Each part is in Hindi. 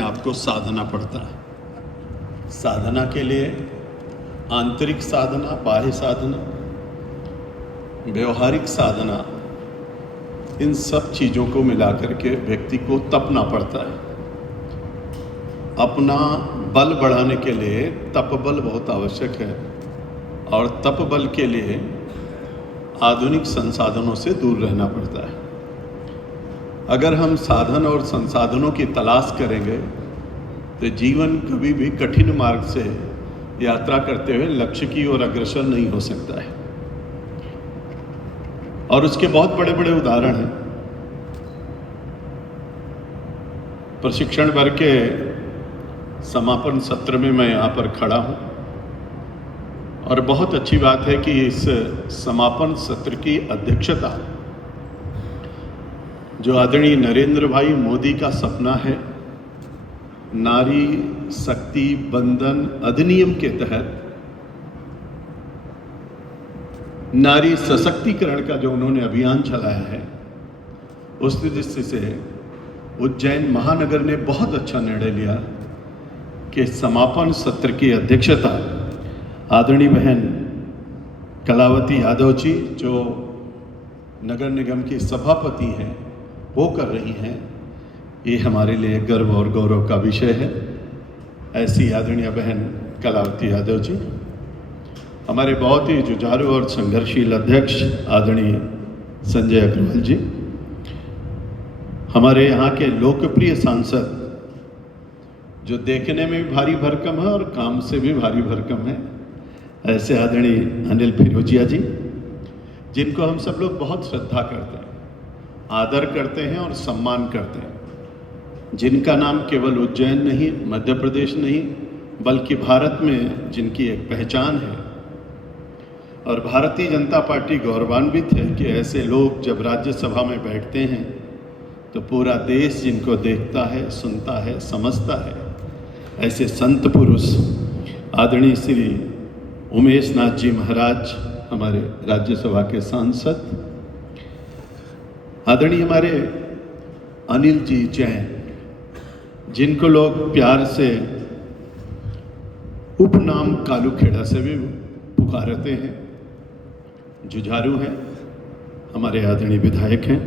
आपको साधना पड़ता है। साधना के लिए आंतरिक साधना, बाह्य साधना, व्यवहारिक साधना, इन सब चीज़ों को मिलाकर के व्यक्ति को तपना पड़ता है। अपना बल बढ़ाने के लिए तप बल बहुत आवश्यक है और तप बल के लिए आधुनिक संसाधनों से दूर रहना पड़ता है। अगर हम साधन और संसाधनों की तलाश करेंगे तो जीवन कभी भी कठिन मार्ग से यात्रा करते हुए लक्ष्य की ओर अग्रसर नहीं हो सकता है। और उसके बहुत बड़े बड़े उदाहरण हैं। प्रशिक्षण वर्ग के समापन सत्र में मैं यहाँ पर खड़ा हूँ और बहुत अच्छी बात है कि इस समापन सत्र की अध्यक्षता जो आदरणीय नरेंद्र भाई मोदी का सपना है, नारी शक्ति बंधन अधिनियम के तहत नारी सशक्तिकरण का जो उन्होंने अभियान चलाया है, उस दृष्टि से उज्जैन महानगर ने बहुत अच्छा निर्णय लिया कि समापन सत्र की अध्यक्षता आदरणीय बहन कलावती यादव जी, जो नगर निगम की सभापति हैं, वो कर रही हैं। ये हमारे लिए गर्व और गौरव का विषय है। ऐसी आदरणीय बहन कलावती यादव जी, हमारे बहुत ही जुझारू और संघर्षशील अध्यक्ष आदरणीय संजय अग्रवाल जी, हमारे यहाँ के लोकप्रिय सांसद जो देखने में भी भारी भरकम है और काम से भी भारी भरकम है, ऐसे आदरणीय अनिल फिरोजिया जी, जिनको हम सब लोग बहुत श्रद्धा करते हैं, आदर करते हैं और सम्मान करते हैं, जिनका नाम केवल उज्जैन नहीं, मध्य प्रदेश नहीं, बल्कि भारत में जिनकी एक पहचान है। और भारतीय जनता पार्टी गौरवान्वित है कि ऐसे लोग जब राज्यसभा में बैठते हैं तो पूरा देश जिनको देखता है, सुनता है, समझता है। ऐसे संत पुरुष आदरणीय श्री उमेश नाथ जी महाराज, हमारे राज्यसभा के सांसद, आदरणीय हमारे अनिल जी जैन, जिनको लोग प्यार से उपनाम कालू खेड़ा से भी पुकारते हैं, जुझारू हैं, हमारे आदरणीय विधायक हैं।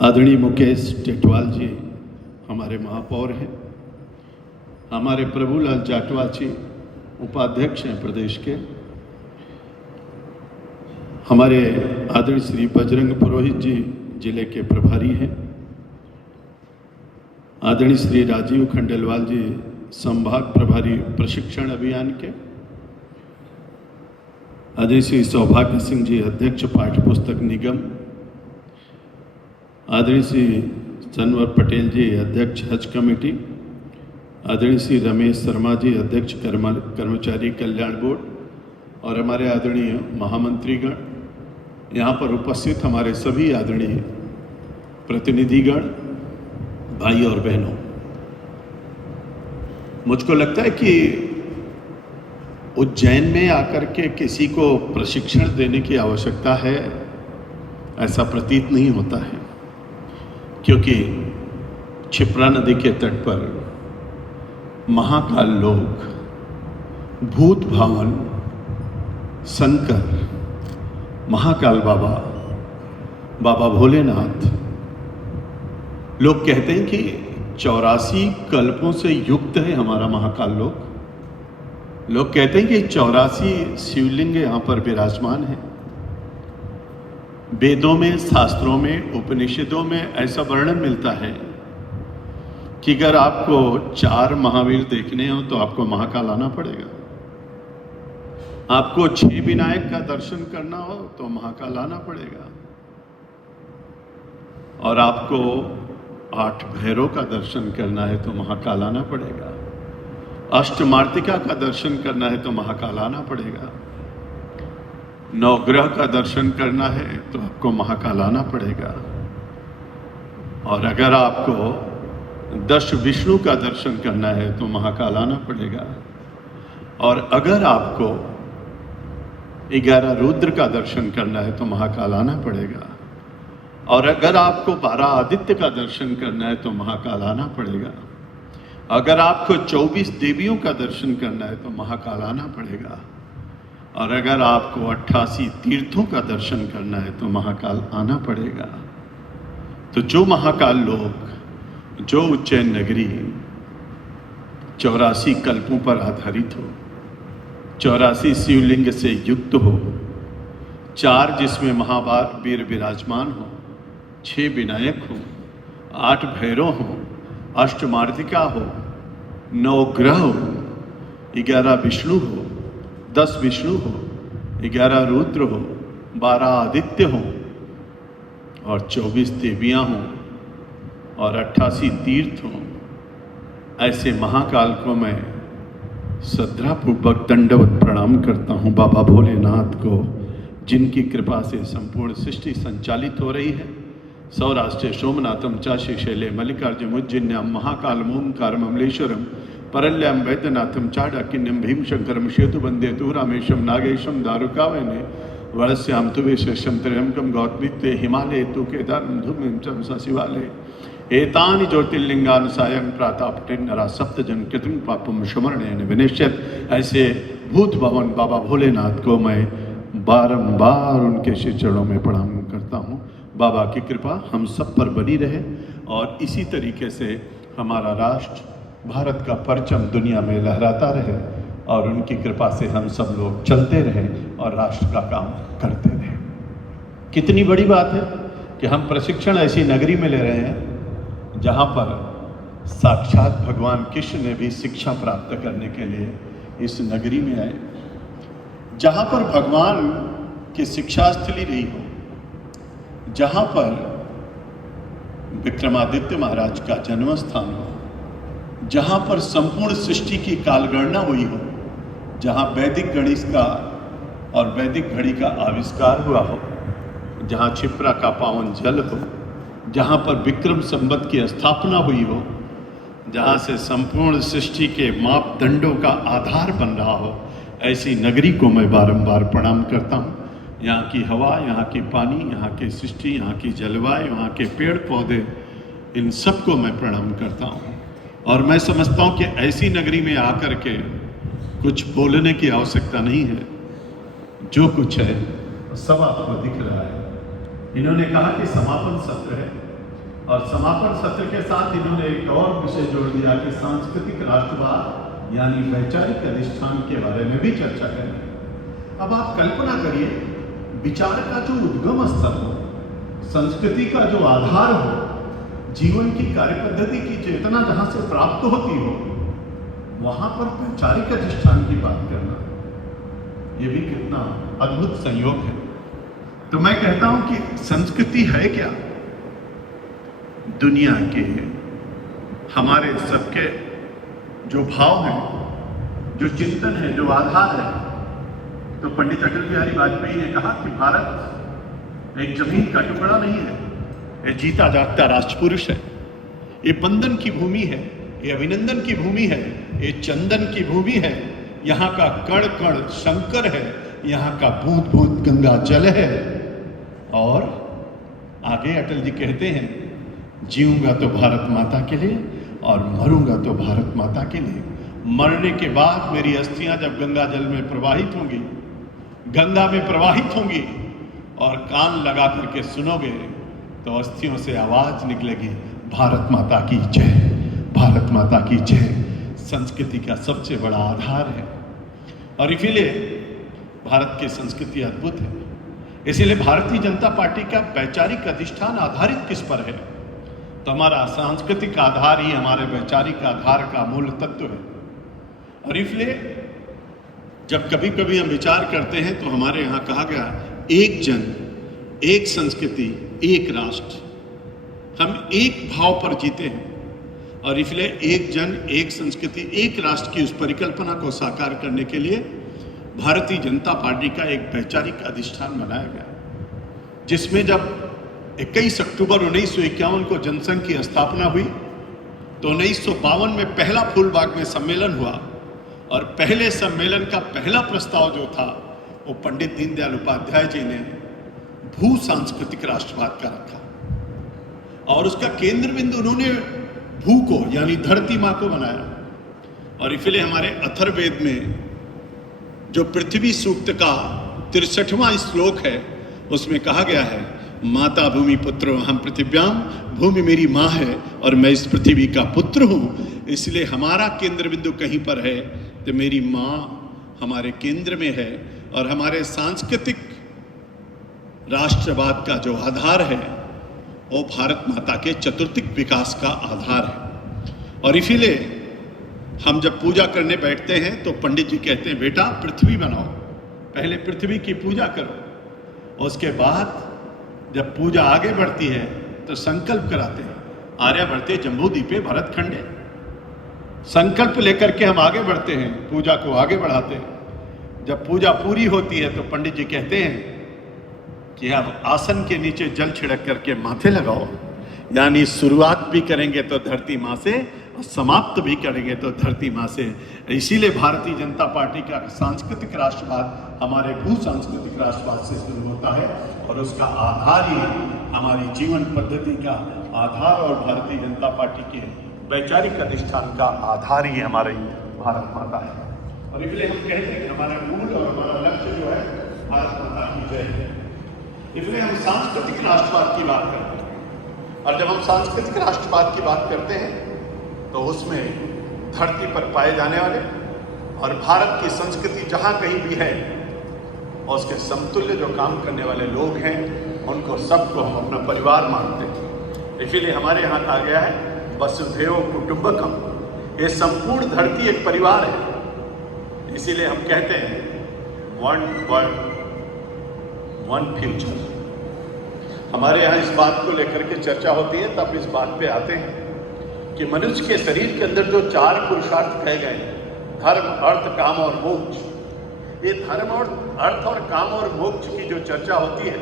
आदरणीय मुकेश टेटवाल जी हमारे महापौर हैं। हमारे प्रभुलाल जाटवाल जी उपाध्यक्ष हैं प्रदेश के। हमारे आदरणीय श्री बजरंग पुरोहित जी जिले के प्रभारी हैं। आदरणीय श्री राजीव खंडेलवाल जी संभाग प्रभारी प्रशिक्षण अभियान के। आदरणीय श्री सौभाग्य सिंह जी अध्यक्ष पाठ्य पुस्तक निगम। आदरणीय श्री सनवर पटेल जी अध्यक्ष हज कमेटी। आदरणीय श्री रमेश शर्मा जी अध्यक्ष कर्मचारी कल्याण बोर्ड और हमारे आदरणीय महामंत्रीगण, यहाँ पर उपस्थित हमारे सभी आदरणीय प्रतिनिधिगण, भाई और बहनों, मुझको लगता है कि उज्जैन में आकर के किसी को प्रशिक्षण देने की आवश्यकता है, ऐसा प्रतीत नहीं होता है, क्योंकि क्षिप्रा नदी के तट पर महाकाल लोक, भूत भावन, शंकर, महाकाल बाबा, बाबा भोलेनाथ, लोग कहते हैं कि 84 कल्पों से युक्त है हमारा महाकाल लोक। लोग कहते हैं कि 84 शिवलिंग यहाँ पर विराजमान है। वेदों में, शास्त्रों में, उपनिषदों में ऐसा वर्णन मिलता है कि अगर आपको 4 महावीर देखने हो तो आपको महाकाल आना पड़ेगा। आपको 6 विनायक का दर्शन करना हो तो महाकाल आना पड़ेगा। और आपको 8 भैरव का दर्शन करना है तो महाकाल आना पड़ेगा। अष्टमार्तिका का दर्शन करना है तो महाकाल आना पड़ेगा। 9 ग्रह का दर्शन करना है तो आपको महाकाल आना पड़ेगा। और अगर आपको 10 विष्णु का दर्शन करना है तो महाकाल आना पड़ेगा। और अगर आपको 11 रुद्र का दर्शन करना है तो महाकाल आना पड़ेगा। और अगर आपको 12 आदित्य का दर्शन करना है तो महाकाल आना पड़ेगा। अगर आपको 24 देवियों का दर्शन करना है तो महाकाल आना पड़ेगा। और अगर आपको 88 तीर्थों का दर्शन करना है तो महाकाल आना पड़ेगा। तो जो महाकाल लोग, जो उज्जैन नगरी 84 कल्पों पर आधारित हो, 84 शिवलिंग से युक्त हो, 4 जिसमें महावीर विराजमान हो, 6 विनायक हो, 8 भैरव हो, अष्टमार्तिका हो, 9 ग्रह हो, 11 विष्णु हो, 10 विष्णु हो, 11 रुद्र हो, 12 आदित्य हो और 24 देवियां हों और 88 तीर्थ हों, ऐसे महाकाल को मैं श्रद्धापूर्वक दंडवत प्रणाम करता हूँ बाबा भोलेनाथ को, जिनकी कृपा से संपूर्ण सृष्टि संचालित हो रही है। सौराष्ट्र सोमनाथम चाशि शैले मल्लिकार्जुन उज्जैन्याम महाकालम ओंकारम अमलेश्वरम परल्याम वैद्यनाथम चाडाकिन्यम भीमशंकरम सेतु वंदे तु रामेशम नागेशम दारुकावने वरस्याम तुवेशम त्र्यंबकम गौतमित्ते हिमालय तु केदारम धूमिम च सशिवालय एतानि ज्योतिर्लिंगान सायं प्रातः नरा सप्तजन कृतिम पापम स्मरणेन विनिश्चित। ऐसे भूत भवन बाबा भोलेनाथ को मैं बारंबार उनके श्री चरणों में प्रणाम करता हूँ। बाबा की कृपा हम सब पर बनी रहे और इसी तरीके से हमारा राष्ट्र भारत का परचम दुनिया में लहराता रहे और उनकी कृपा से हम सब लोग चलते रहें और राष्ट्र का काम करते रहें। कितनी बड़ी बात है कि हम प्रशिक्षण ऐसी नगरी में ले रहे हैं जहाँ पर साक्षात भगवान कृष्ण ने भी शिक्षा प्राप्त करने के लिए इस नगरी में आए, जहाँ पर भगवान की शिक्षा स्थली रही हो, जहाँ पर विक्रमादित्य महाराज का जन्म स्थान हो, जहाँ पर संपूर्ण सृष्टि की कालगणना हुई हो, जहाँ वैदिक गणित का और वैदिक घड़ी का आविष्कार हुआ हो, जहाँ क्षिप्रा का पावन जल हो, जहाँ पर विक्रम संवत की स्थापना हुई हो, जहाँ से संपूर्ण सृष्टि के मापदंडों का आधार बन रहा हो, ऐसी नगरी को मैं बारंबार प्रणाम करता हूँ। यहाँ की हवा, यहाँ की पानी, यहाँ की सृष्टि, यहाँ की जलवायु, यहाँ के पेड़ पौधे, इन सबको मैं प्रणाम करता हूँ। और मैं समझता हूँ कि ऐसी नगरी में आकर के कुछ बोलने की आवश्यकता नहीं है, जो कुछ है सब आपको दिख रहा है। इन्होंने कहा कि समापन सत्र है और समापन सत्र के साथ इन्होंने एक और विषय जोड़ दिया कि सांस्कृतिक राष्ट्रवाद यानी वैचारिक अधिष्ठान के बारे में भी चर्चा करें। अब आप कल्पना करिए, विचार का जो उद्गम स्तर हो, संस्कृति का जो आधार हो, जीवन की कार्यपद्धति की चेतना जहां से प्राप्त होती हो, वहां पर वैचारिक अधिष्ठान की बात करना, ये भी कितना अद्भुत संयोग है। तो मैं कहता हूं कि संस्कृति है क्या? दुनिया के हमारे सबके जो भाव हैं, जो चिंतन है, जो आधार है। तो पंडित अटल बिहारी वाजपेयी ने कहा कि भारत एक जमीन का टुकड़ा नहीं है, ये जीता जागता राष्ट्रपुरुष है, ये बंधन की भूमि है, ये अभिनंदन की भूमि है, ये चंदन की भूमि है, यहाँ का कण कण शंकर है, यहाँ का बूंद बूंद गंगा जल है। और आगे अटल जी कहते हैं, जीऊंगा तो भारत माता के लिए और मरूंगा तो भारत माता के लिए। मरने के बाद मेरी अस्थियां जब गंगा जल में प्रवाहित होंगी, गंगा में प्रवाहित होंगी और कान लगा करके सुनोगे तो अस्थियों से आवाज निकलेगी, भारत माता की जय, भारत माता की जय। संस्कृति का सबसे बड़ा आधार है और इसीलिए भारत की संस्कृति अद्भुत है। इसीलिए भारतीय जनता पार्टी का वैचारिक अधिष्ठान आधारित किस पर है? तो हमारा सांस्कृतिक आधार ही हमारे वैचारिक आधार का मूल तत्व है। और इसलिए जब कभी कभी हम विचार करते हैं तो हमारे यहाँ कहा गया, एक जन, एक संस्कृति, एक राष्ट्र। हम एक भाव पर जीते हैं और इसलिए एक जन, एक संस्कृति, एक राष्ट्र की उस परिकल्पना को साकार करने के लिए भारतीय जनता पार्टी का एक वैचारिक अधिष्ठान बनाया गया, जिसमें जब 21 अक्टूबर 1951 को जनसंघ की स्थापना हुई तो 1952 में पहला फूलबाग में सम्मेलन हुआ और पहले सम्मेलन का पहला प्रस्ताव जो था वो पंडित दीनदयाल उपाध्याय जी ने भू सांस्कृतिक राष्ट्रवाद का रखा। और उसका केंद्र बिंदु उन्होंने भू को यानी धरती माँ को बनाया। और इसलिए हमारे अथर्ववेद में जो पृथ्वी सूक्त का 63वां श्लोक है उसमें कहा गया है, माता भूमि पुत्रो हम पृथिव्याम, भूमि मेरी माँ है और मैं इस पृथ्वी का पुत्र हूँ। इसलिए हमारा केंद्र बिंदु कहीं पर है तो मेरी माँ हमारे केंद्र में है। और हमारे सांस्कृतिक राष्ट्रवाद का जो आधार है वो भारत माता के चतुर्थिक विकास का आधार है। और इसीलिए हम जब पूजा करने बैठते हैं तो पंडित जी कहते हैं, बेटा पृथ्वी बनाओ, पहले पृथ्वी की पूजा करो। उसके बाद जब पूजा आगे बढ़ती है तो संकल्प कराते हैं, आर्यभट्टे जम्बूद्वीपे भरत खंडे। संकल्प लेकर के हम आगे बढ़ते हैं, पूजा को आगे बढ़ाते हैं। जब पूजा पूरी होती है तो पंडित जी कहते हैं कि अब आसन के नीचे जल छिड़क करके माथे लगाओ, यानी शुरुआत भी करेंगे तो धरती माँ से और समाप्त भी करेंगे तो धरती माँ से। इसीलिए भारतीय जनता पार्टी का सांस्कृतिक राष्ट्रवाद हमारे भू सांस्कृतिक राष्ट्रवाद से शुरू होता है और उसका आधार ही हमारी जीवन पद्धति का आधार और भारतीय जनता पार्टी के वैचारिक अधिष्ठान का आधार ही हमारी भारत माता है। और इसलिए हम कहते हैं कि हमारा मूल और हमारा लक्ष्य जो है भारत माता की जय है। इसलिए हम सांस्कृतिक राष्ट्रवाद की बात करते हैं। और जब हम सांस्कृतिक राष्ट्रवाद की बात करते हैं तो उसमें धरती पर पाए जाने वाले और भारत की संस्कृति जहाँ कहीं भी है और उसके समतुल्य जो काम करने वाले लोग हैं उनको सबको हम अपना परिवार मानते हैं। इसीलिए हमारे यहाँ कहा गया है वसुधैव कुटुंबकम, ये संपूर्ण धरती एक परिवार है। इसीलिए हम कहते हैं वन वर्ल्ड वन फ्यूचर। हमारे यहाँ इस बात को लेकर के चर्चा होती है तब इस बात पे आते हैं कि मनुष्य के शरीर के अंदर जो 4 पुरुषार्थ कहे गए, धर्म अर्थ काम और मोक्ष, ये धर्म और अर्थ और काम और मोक्ष की जो चर्चा होती है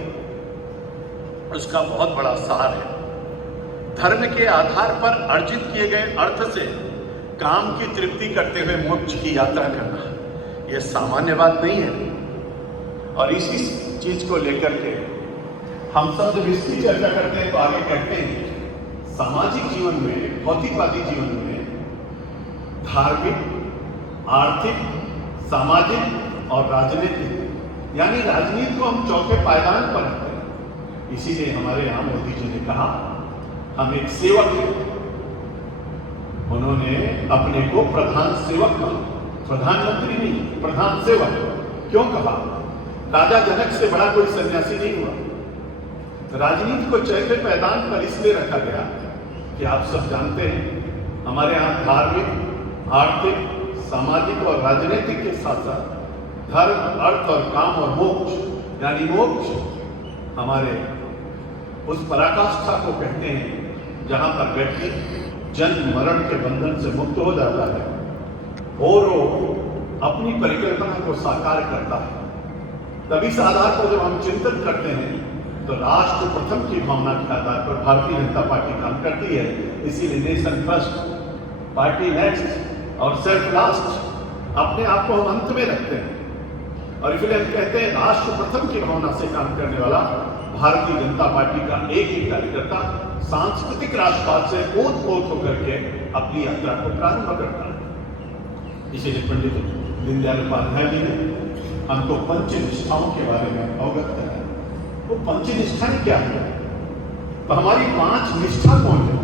उसका बहुत बड़ा सार है। धर्म के आधार पर अर्जित किए गए अर्थ से काम की तृप्ति करते हुए मोक्ष की यात्रा करना, यह सामान्य बात नहीं है। और इसी चीज को लेकर के हम सब जब इसकी चर्चा करते हैं तो आगे कहते हैं सामाजिक जीवन में, भौतिकवादी जीवन में धार्मिक, आर्थिक, सामाजिक और राजनीतिक, यानी राजनीति को हम चौथे पायदान पर रखते हैं। इसीलिए हमारे यहाँ मोदी जी ने कहा हम एक सेवक हैं। उन्होंने अपने को प्रधान सेवक माना, प्रधानमंत्री नहीं, प्रधान सेवक। क्यों कहा? राजा जनक से बड़ा कोई सन्यासी नहीं हुआ। राजनीति को चौथे पायदान पर इसलिए रखा गया कि आप सब जानते हैं हमारे यहाँ धार्मिक, आर्थिक, सामाजिक और राजनीतिक के साथ साथ धर्म, अर्थ और काम और मोक्ष, यानी मोक्ष हमारे उस पराकाष्ठा को कहते हैं जहाँ पर व्यक्ति जन्म मरण के बंधन से मुक्त हो जाता है और वो अपनी परिकल्पना को साकार करता है। तब इस आधार पर जब हम चिंतन करते हैं तो राष्ट्र प्रथम की भावना के आधार पर भारतीय जनता पार्टी काम करती है। इसीलिए नेशन फर्स्ट, पार्टी नेक्स्ट और सेल्फ लास्ट अपने आप को हम अंत में रखते हैं। और इसलिए हम कहते हैं राष्ट्र प्रथम की भावना से काम करने वाला भारतीय जनता पार्टी का एक ही कार्यकर्ता सांस्कृतिक राष्ट्रवाद से ओत-पोत होकर के अपनी यात्रा को प्रारंभ करता है। इसीलिए पंडित दीनदयाल उपाध्याय जी ने हमको पंच निष्ठाओं के बारे में अवगत कराया। वो पंच निष्ठाएं क्या है? तो हमारी 5 निष्ठा कौन है?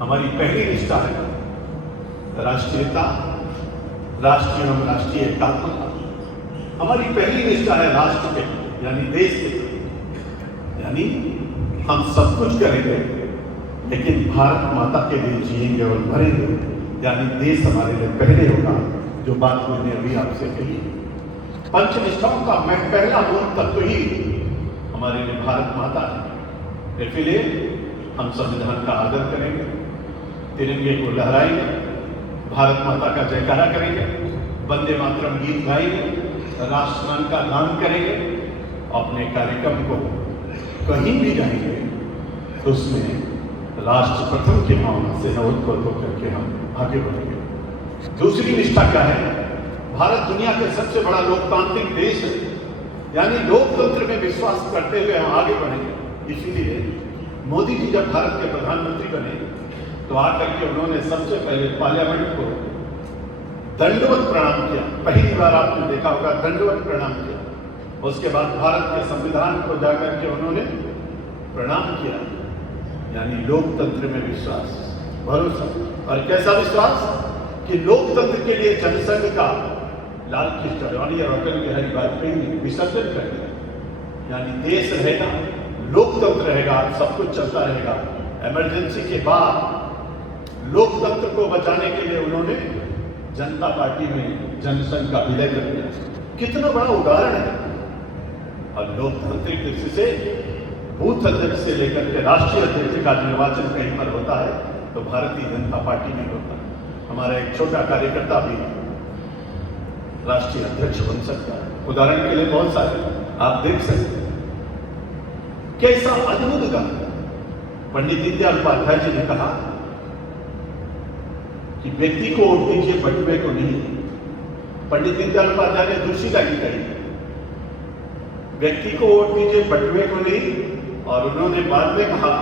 हमारी पहली निष्ठा है राष्ट्रीयता, राष्ट्रीय एवं राष्ट्रीय एकात्मता। हमारी पहली निष्ठा है राष्ट्र के, यानी देश के, यानी हम सब कुछ करेंगे लेकिन भारत माता के लिए जिएंगे और मरेंगे, यानी देश हमारे लिए पहले होगा, जो बात मैंने अभी आपसे कही। पंच निष्ठाओं का मैं पहला मूल तत्व ही हमारे लिए भारत माता है। इसलिए हम संविधान का आदर करेंगे, तिरंगे को लहराएंगे, भारत माता का जयकारा करेंगे, वंदे मातरम गीत गाएंगे, राष्ट्रगान का गान करेंगे। अपने कार्यक्रम को कहीं भी जाएंगे तो उसमें राष्ट्र प्रथम की भावना से ओतप्रोत होकर के हम आगे बढ़ेंगे। दूसरी निष्ठा क्या है? भारत दुनिया के सबसे बड़ा लोकतांत्रिक देश है, यानी लोकतंत्र में विश्वास करते हुए हम आगे बढ़ेंगे। इसीलिए मोदी जी जब भारत के प्रधानमंत्री बने तो आकर के उन्होंने सबसे पहले पार्लियामेंट को दंडवत प्रणाम किया। पहली बार आपने देखा होगा दंडवत प्रणाम किया। उसके बाद भारत के संविधान को जाकर के उन्होंने प्रणाम किया, यानी लोकतंत्र में विश्वास, भरोसा। और कैसा विश्वास कि लोकतंत्र के लिए जनसंघ का लाल कृष्ण अडवाणी और अटल बिहारी वाजपेयी ने विसर्जन कर दिया, यानी देश रहेगा, लोकतंत्र रहेगा, सब कुछ चलता रहेगा। इमरजेंसी के बाद लोकतंत्र को बचाने के लिए उन्होंने जनता पार्टी में जनसंघ का विलय कर दिया। कितना बड़ा उदाहरण है। और लोकतांत्रिक दृष्टि से बूथ अध्यक्ष से लेकर के राष्ट्रीय अध्यक्ष का निर्वाचन कहीं पर होता है तो भारतीय जनता पार्टी में होता है। हमारा एक छोटा कार्यकर्ता भी राष्ट्रीय अध्यक्ष बन सकता है। उदाहरण के लिए बहुत सारे आप देख सकते हैं। कैसा अद्भुत काम। पंडित दीनदयाल उपाध्याय जी ने कहा कि व्यक्ति को वोट दीजिए, बटुए को नहीं। पंडित दीनदयाल उपाध्याय ने दूसरी लाइन कही, व्यक्ति को वोट दीजिए, बटुए को नहीं। और उन्होंने बाद में कहा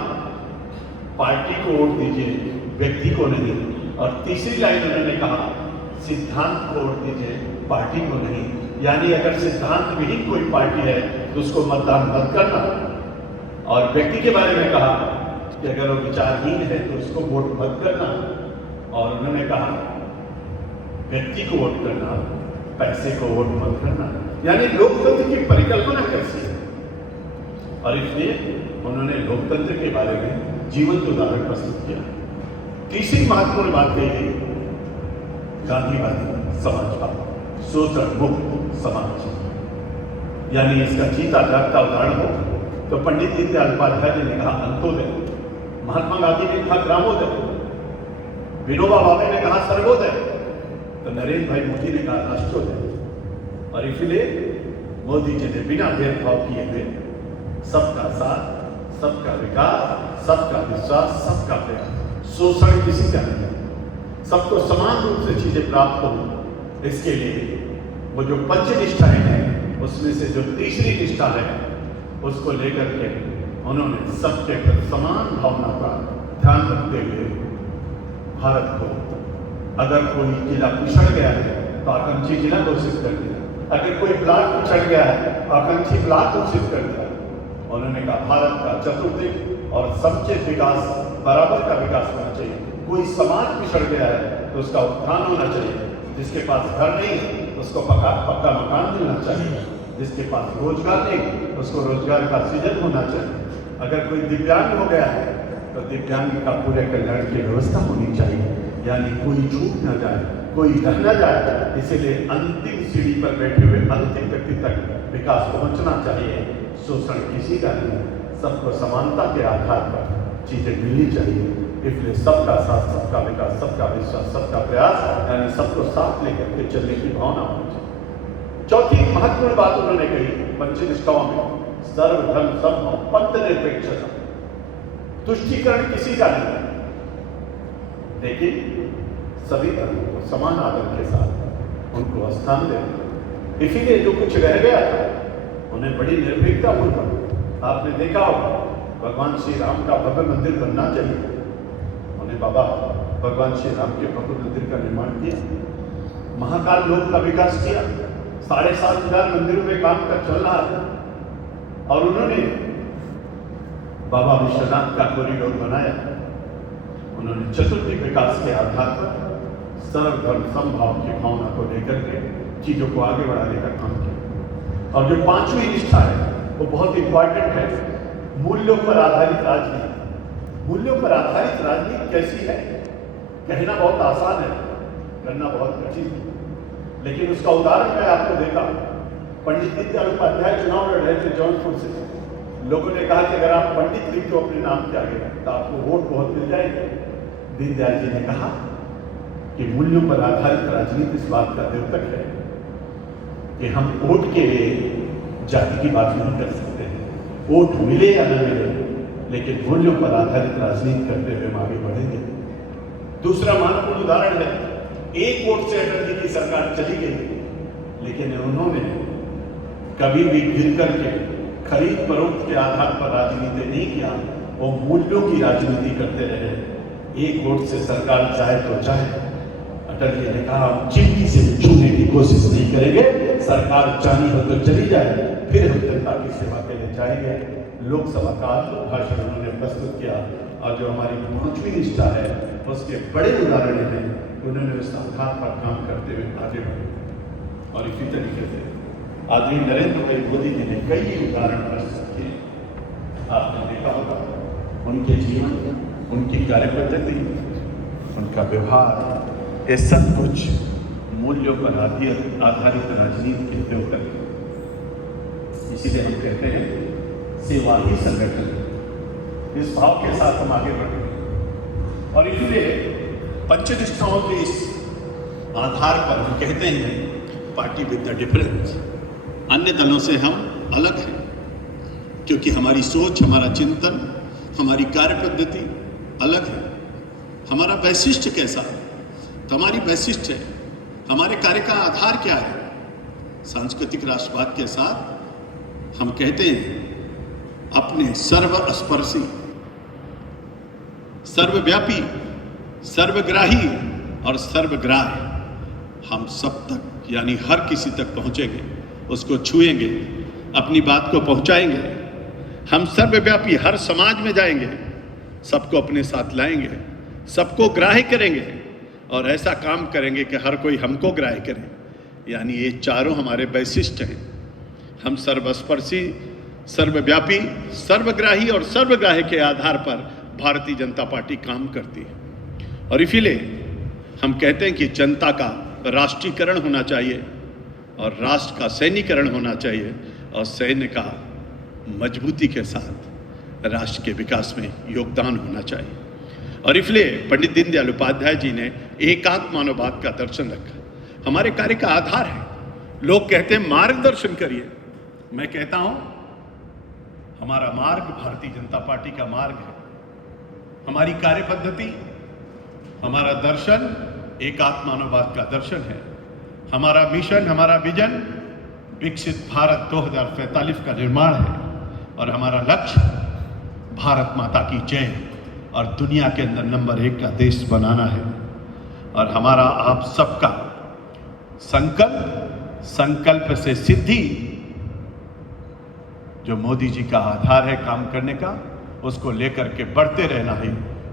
पार्टी को वोट दीजिए, व्यक्ति को नहीं। और तीसरी लाइन उन्होंने कहा सिद्धांत को वोट दीजिए, पार्टी को नहीं। यानी अगर सिद्धांत विहीन कोई पार्टी है तो उसको मतदान मत करना। और व्यक्ति के बारे में कहा कि अगर वो विचारहीन है तो उसको वोट मत करना। और उन्होंने कहा व्यक्ति को वोट करना, पैसे को वोट मत करना। यानी लोकतंत्र की परिकल्पना कैसी है। और इसलिए उन्होंने लोकतंत्र के बारे में जीवंत उदाहरण प्रस्तुत किया। तीसरी महत्वपूर्ण बात कही गांधीवादी समाजवाद, शोषण मुक्त समाज, यानी इसका जीता जागता उदाहरण हो तो पंडित दीनदयाल उपाध्याय ने कहा अंत्योदय, महात्मा गांधी ने कहा ग्रामोदय, विनोबा भावे ने कहा सर्वोदय, तो नरेंद्र भाई मोदी ने कहा राष्ट्रोदय। और इसलिए मोदी जी ने बिना भेदभाव किए हुए सबका साथ, सबका विकास, सबका विश्वास, सबका प्रयास, शोषण किसी का नहीं, सबको समान रूप से चीजें प्राप्त हो। इसके लिए वो जो पंच निष्ठाएं हैं उसमें से जो तीसरी निष्ठा है उसको लेकर के उन्होंने सबके प्रति समान भावना का ध्यान रखते हुए भारत को, अगर कोई जिला पिछड़ गया है तो आकांक्षी जिला घोषित कर दिया, अगर कोई ब्लॉक पिछड़ गया है तो आकांक्षी ब्लॉक घोषित कर दिया। उन्होंने कहा भारत का चतुर्दिक और समुचित विकास, बराबर का विकास होना चाहिए। कोई समाज पिछड़ गया है तो उसका उत्थान होना चाहिए। जिसके पास घर नहीं उसको पक्का मकान मिलना चाहिए। जिसके पास रोजगार नहीं उसको रोजगार का सृजन होना चाहिए। अगर कोई दिव्यांग हो गया है तो दिव्यांग का पूरे कल्याण की व्यवस्था होनी चाहिए, यानी कोई छूट न जाए, कोई रह न जाए। इसीलिए अंतिम सीढ़ी पर बैठे हुए अंतिम व्यक्ति तक विकास पहुंचना चाहिए। शोषण किसी का नहीं, सबको समानता के आधार पर चीजें मिलनी चाहिए। इसलिए सबका साथ, सबका विकास, सबका विश्वास, सबका प्रयास, यानी सबको साथ लेकर के चलने की भावना होनी चाहिए। चौथी महत्वपूर्ण बात उन्होंने कही पंचनिष्ठाओं में, सर्वधर्म समभाव, पंथ निरपेक्षता, तुष्टीकरण किसी का नहीं, लेकिन सभी धर्मों को समान आदर के साथ उनको स्थान देना। इसीलिए जो कुछ रह गया था उन्हें बड़ी निर्भीकता पूर्वक, आपने देखा होगा भगवान श्री राम का भव्य मंदिर बनना चाहिए, उन्हें बाबा भगवान श्री राम के भव्य मंदिर का निर्माण किया, महाकाल लोक का विकास किया, 7,500 मंदिरों में काम का चल रहा है। और उन्होंने बाबा विश्वनाथ का कॉरिडोर बनाया। उन्होंने चतुर्दिक विकास के आधार पर सर्वधर्म समभाव की भावना को लेकर के चीजों को आगे बढ़ाने का काम किया। और जो पांचवी निष्ठा है वो बहुत इंपॉर्टेंट है, मूल्यों पर आधारित राजनीति। मूल्यों पर आधारित राजनीति कैसी है कहना बहुत आसान है, करना बहुत कठिन है। लेकिन उसका उदाहरण मैं आपको देखा, पंडित दीनदयाल उपाध्याय चुनाव लड़ रहे थे जौनपुर से। लोगों ने कहा कि अगर आप पंडित लिख दो अपने नाम के आगे तो आपको वोट बहुत मिल जाएंगे। दीनदयाल जी ने कहा कि मूल्यों पर आधारित राजनीति इस बात का द्योतक है कि हम वोट के लिए जाति की बात नहीं कर सकते हैं। वोट मिले या न मिले, लेकिन मूल्यों पर आधारित राजनीति करते हुए हम आगे बढ़ेंगे। दूसरा महत्वपूर्ण उदाहरण है, एक वोट से अटल जी की सरकार चली गई, लेकिन उन्होंने कभी भी गिर करके खरीद फरोख्त के आधार पर राजनीति नहीं किया, वो मूल्यों की राजनीति करते रहे। एक वोट से सरकार चाहे तो चाहे। अटल जी ने कहा हम चिमटी से छूने की कोशिश नहीं करेंगे, सरकार चाहनी हो तो चली जाए, फिर हम जनता की सेवा के लिए जाएंगे। लोकसभा का भाषण उन्होंने प्रस्तुत किया और जो हमारी पृथ्वी निष्ठा है उसके बड़े उदाहरण हैं। उन्होंने उस आधार पर काम करते हुए आगे बढ़े और इसी तरीके से आदमी नरेंद्र भाई मोदी जी ने कई उदाहरण प्रस्तुत किए। आपने देखा होगा उनके जीवन, उनकी कार्यपद्धति, उनका व्यवहार, ये सब कुछ मूल्यों पर आधारित राजनीति के ऊपर। इसीलिए हम कहते हैं सेवा ही संगठन। इस भाव के साथ हम आगे बढ़े और इसलिए पंचनिष्ठाओं के इस आधार पर हम कहते हैं पार्टी विद द डिफरेंस। अन्य दलों से हम अलग हैं क्योंकि हमारी सोच, हमारा चिंतन, हमारी कार्यपद्धति अलग है। हमारा वैशिष्ट्य कैसा है, तो हमारी वैशिष्ट्य है, हमारे कार्य का आधार क्या है। सांस्कृतिक राष्ट्रवाद के साथ हम कहते हैं अपने सर्वस्पर्शी, सर्वव्यापी, सर्वग्राही और सर्वग्राह्य हम सब तक यानी हर किसी तक पहुंचेंगे, उसको छुएंगे, अपनी बात को पहुंचाएंगे। हम सर्वव्यापी हर समाज में जाएंगे, सबको अपने साथ लाएंगे, सबको ग्राह्य करेंगे और ऐसा काम करेंगे कि हर कोई हमको ग्राह्य करे। यानी ये चारों हमारे वैशिष्ट्य हैं। हम सर्वस्पर्शी, सर्वव्यापी, सर्वग्राही और सर्वग्राह्य के आधार पर भारतीय जनता पार्टी काम करती है और इसीलिए हम कहते हैं कि जनता का राष्ट्रीयकरण होना चाहिए और राष्ट्र का सैन्यकरण होना चाहिए और सैन्य का मजबूती के साथ राष्ट्र के विकास में योगदान होना चाहिए। और इसलिए पंडित दीनदयाल उपाध्याय जी ने एकात्म मानववाद का दर्शन रखा, हमारे कार्य का आधार है। लोग कहते हैं मार्गदर्शन करिए, मैं कहता हूं हमारा मार्ग भारतीय जनता पार्टी का मार्ग है। हमारी कार्य पद्धति, हमारा दर्शन एकात्म मानववाद का दर्शन है। हमारा मिशन, हमारा विजन विकसित भारत 2045 का निर्माण है और हमारा लक्ष्य भारत माता की जय और दुनिया के अंदर नंबर 1 का देश बनाना है। और हमारा आप सबका संकल्प, संकल्प से सिद्धि, जो मोदी जी का आधार है काम करने का, उसको लेकर के बढ़ते रहना ही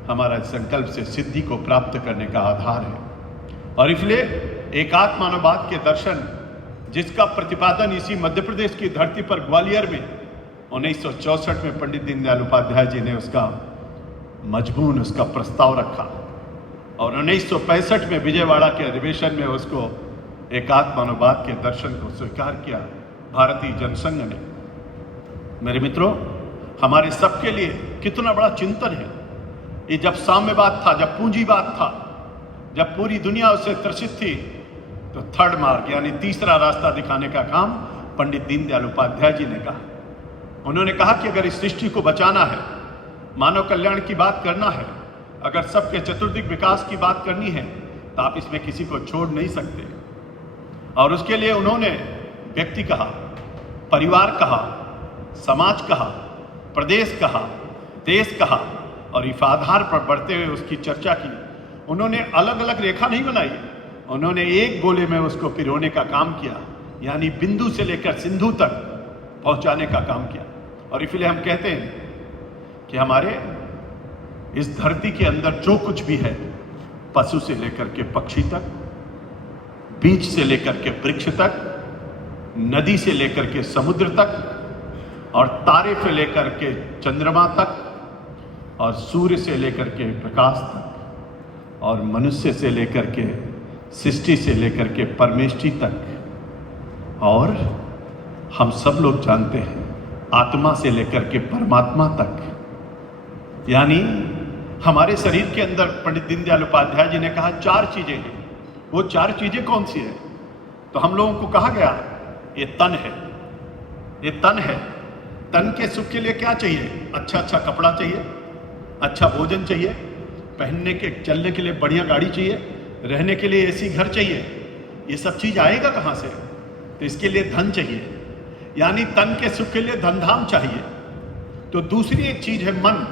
हमारा संकल्प से सिद्धि को प्राप्त करने का आधार है। और इसलिए एकात्म मानववाद के दर्शन जिसका प्रतिपादन इसी मध्य प्रदेश की धरती पर ग्वालियर में 1964 में पंडित दीनदयाल उपाध्याय जी ने उसका मजमून, उसका प्रस्ताव रखा और 1965 में विजयवाड़ा के अधिवेशन में उसको एकात्म मानववाद के दर्शन को स्वीकार किया भारतीय जनसंघ ने। मेरे मित्रों, हमारे सबके लिए कितना बड़ा चिंतन है ये। जब साम्यवाद था, जब पूंजीवाद था, जब पूरी दुनिया उससे त्रसित थी, तो थर्ड मार्ग यानी तीसरा रास्ता दिखाने का काम पंडित दीनदयाल उपाध्याय जी ने कहा। उन्होंने कहा कि अगर इस सृष्टि को बचाना है, मानव कल्याण की बात करना है, अगर सबके चतुर्दिक विकास की बात करनी है, तो आप इसमें किसी को छोड़ नहीं सकते। और उसके लिए उन्होंने व्यक्ति कहा, परिवार कहा, समाज कहा, प्रदेश कहा, देश कहा और इस आधार पर बढ़ते हुए उसकी चर्चा की। उन्होंने अलग अलग रेखा नहीं बनाई, उन्होंने एक गोले में उसको पिरोने का काम किया, यानी बिंदु से लेकर सिंधु तक पहुंचाने का काम किया। और इसलिए हम कहते हैं कि हमारे इस धरती के अंदर जो कुछ भी है, पशु से लेकर के पक्षी तक, बीज से लेकर के वृक्ष तक, नदी से लेकर के समुद्र तक और तारे से लेकर के चंद्रमा तक और सूर्य से लेकर के प्रकाश तक और मनुष्य से लेकर के सृष्टि से लेकर के परमेष्टि तक, और हम सब लोग जानते हैं आत्मा से लेकर के परमात्मा तक। यानी हमारे शरीर के अंदर पंडित दीनदयाल उपाध्याय जी ने कहा 4 चीजें हैं। वो 4 चीजें कौन सी है? तो हम लोगों को कहा गया ये तन है, ये तन है। तन के सुख के लिए क्या चाहिए? अच्छा अच्छा कपड़ा चाहिए, अच्छा भोजन चाहिए, पहनने के चलने के लिए बढ़िया गाड़ी चाहिए, रहने के लिए एसी घर चाहिए। ये सब चीज आएगा कहाँ से? तो इसके लिए धन चाहिए, यानी तन के सुख के लिए धन धाम चाहिए। तो दूसरी एक चीज है मन।